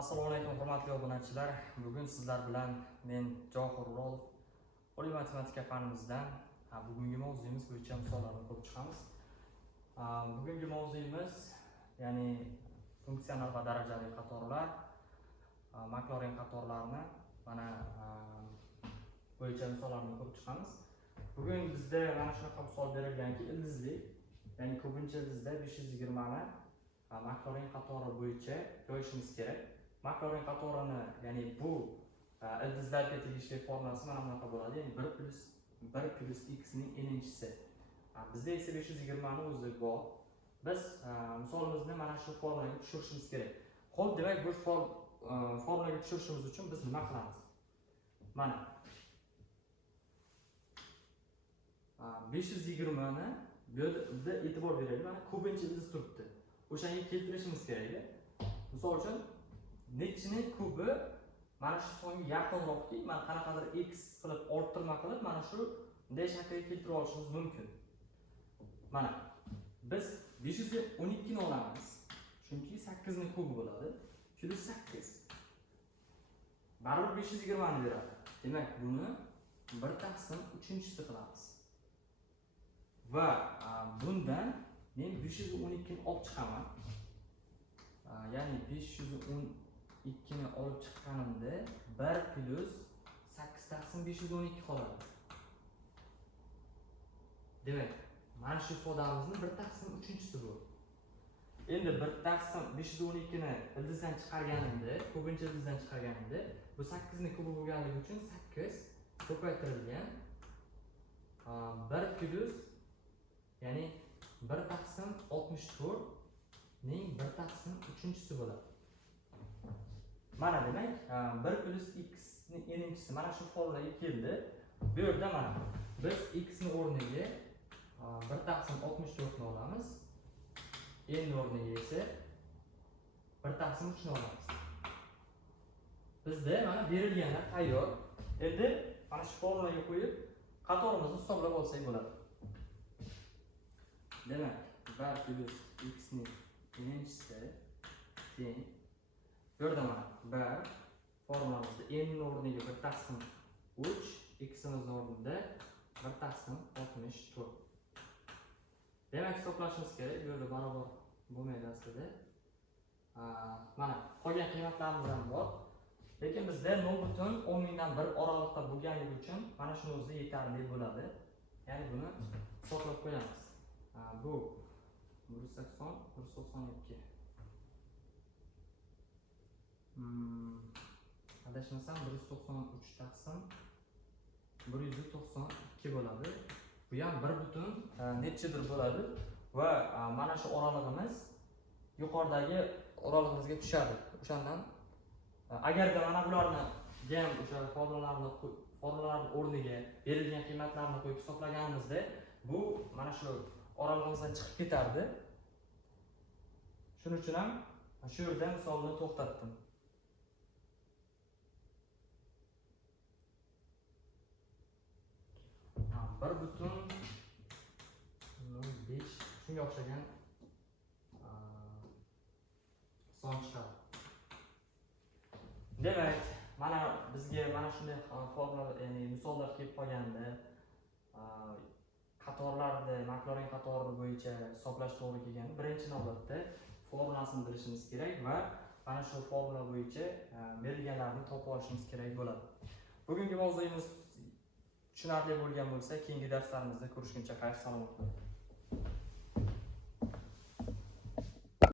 Assalomu alaykum hurmatli obunachilar. Bugun sizlar bilan men Johir Urolov oliy matematika fanimizdan bugungi mavzuyimiz bo'yicha misollarni ko'rib chiqamiz. Bugungi mavzuyimiz ya'ni funksional va darajali qatorlar, Maclaurin qatorlarini mana bo'yicha misollarni ko'rib chiqamiz. Bugun bizda mana shunaqa misol berilganki, ildizli, ya'ni ko'pincha ildizda 520 ni Maclaurin qatori bo'yicha yo'yishimiz kerak. Maclaurin qatorini, ya'ni bu ildizlarga tegishli formulasi mana bunaqa bo'ladi. Ya'ni 1 plus x ning n'inchisi. Bizda esa 520 ni o'zi bor. Biz misolimizni mana shu formulaga tushirishimiz kerak. Xo'p, demak bu formulaga tushirishimiz uchun biz nima qilamiz? Mana 520 ni bu yerda e'tibor beraylik. Mana ko'pincha ildiz turibdi. O'shanga keltirishimiz kerak. Misol uchun nechining kubi mana shu songa yaqinroqki, mana qanaqadir x qilib orttirma qilib mana shu bunday shaklga keltirib olishimiz mumkin. Mana biz 512 ni olamiz. Chunki 8 ning kubi bo'ladi. Plus 8. Baribir 520 ni beradi. Demak, buni 1 taqsim 3-si qilamiz. Va bundan men 512 ni olib chiqaman. Ya'ni 512 ni olib chiqqanimda 1 plus 8 taqsim 512 qoladi. Demak, mana shu ifodamizni 1 taqsim 3-si bu. Endi 1 taqsim 512 ni ildizdan chiqarganimda, ko'pincha ildizdan chiqarganimda, bu 8 ning kubi bo'lganligi uchun 8 ko'paytirilgan 1 plus, ya'ni 1 taqsim 64 ning 1 taqsim 3-si bo'ladi. Mana demak 1 plus x ning n'inchisi mana shu formulaga keldi. Bu yerda mana biz x ning o'rniga 1 taqsim 64 ni olamiz. N o'rniga esa 1 taqsim 3 ni olamiz. Bizda mana berilganlar tayyor. Endi mana shu formulaga qo'yib qatorimizni hisoblab olsak bo'ladi. Demak, 1 plus x ning n'inchisi teng. Bu yerda mana 1 formulamizda n ning o'rniga 1 taqsim 3, x ning o'rnida 1 taqsim 64. Demak, hisoblashimiz kerak. Bu yerda barobar bo'lmaydi aslida. Mana qolgan qiymatlarimiz ham bor. Lekin bizda 0.10 mingdan 1 oralig'ida bo'lganligi uchun mana shuni o'zi yetarli bo'ladi. Ya'ni buni hisoblab qo'yamiz. Bu 180, 192. Adashmasam 193 taqsim 192 bo'ladi. Bu ham 1 butun nechidir bo'ladi va mana shu oralig'imiz yuqoridagi oralig'imizga tushadi. O'shandan agarda mana bularni ham o'sha formulalarning o'rniga berilgan qiymatlarni qo'yib hisoblaganimizda bu mana shu oralig'imizdan chiqib ketardi. Shuning uchun ham shu yerda misolni to'xtatdim. Bir butun 0.5 shunga o'xshagan son chiqadi. Demak, mana bizga mana shunday formula, ya'ni misollar kelib qolganda qatorlarni, Maclaurin qatori bo'yicha hisoblash to'g'ri kelganda birinchi navbatda formulasini bilishimiz kerak va mana shu formula bo'yicha berilganlarni topib olishimiz kerak bo'ladi. Bugungi mavzuyimiz tushunarli bo'lgan bo'lsa, keyingi darslarimizda ko'rishguncha xayr, salomat bo'ling.